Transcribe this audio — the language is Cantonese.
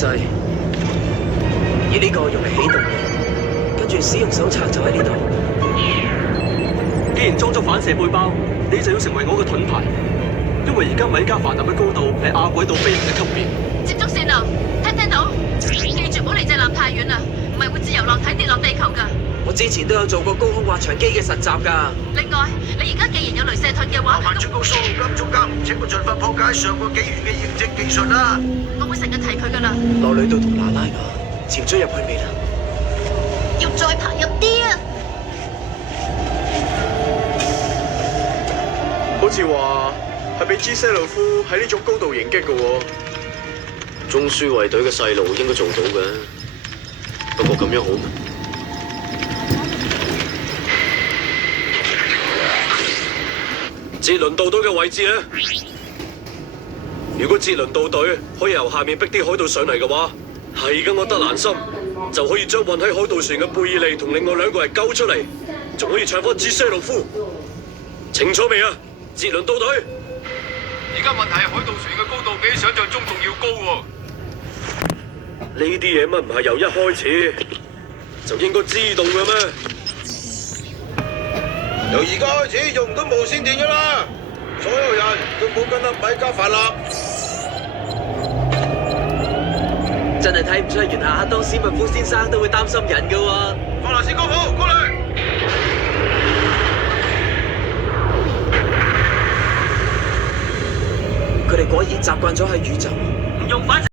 掣，而呢個用嚟起動嘅，跟住使用手冊就喺呢度。既然裝咗反射背包，你就要成為我嘅盾牌，因為而家米加凡納嘅高度係亞軌道飛行嘅級別。接觸線路，聽到？記住唔好離隻艦太遠啦，唔係會自由落體跌落地球㗎。我之前都有做過高空滑翔機嘅實習㗎。另外，你而家既然有雷射盾嘅話，麻煩轉告蘇金總監，請佢盡快破解上個紀元嘅驗證技術啦。我會成日提佢㗎啦。羅里道同娜拉雅潛咗入去未啦？要再爬入啲啊！好似話係俾茲西魯夫喺呢種高度迎擊嘅喎。中書衛隊嘅細路應該做到嘅，不過咁樣好咩？捷倫導隊嘅位置咧？如果捷倫導隊可以由下面逼啲海盜上嚟嘅話，係嘅，我德蘭森就可以將運喺海盜船嘅貝爾利同另外2個人救出嚟，仲可以搶翻茲西魯夫。清楚未啊？捷倫導隊？而家問題係海盜船嘅高度比想象中仲要高喎。呢啲嘢乜唔係由一開始就應該知道嘅咩？由而家開始用唔到無線電㗎啦，所有人都冇跟得米加凡納。真係睇唔出，原來當史密夫先生都會擔心人㗎喎。法蘭士高普，過嚟！佢哋果然習慣咗喺宇宙。唔用反射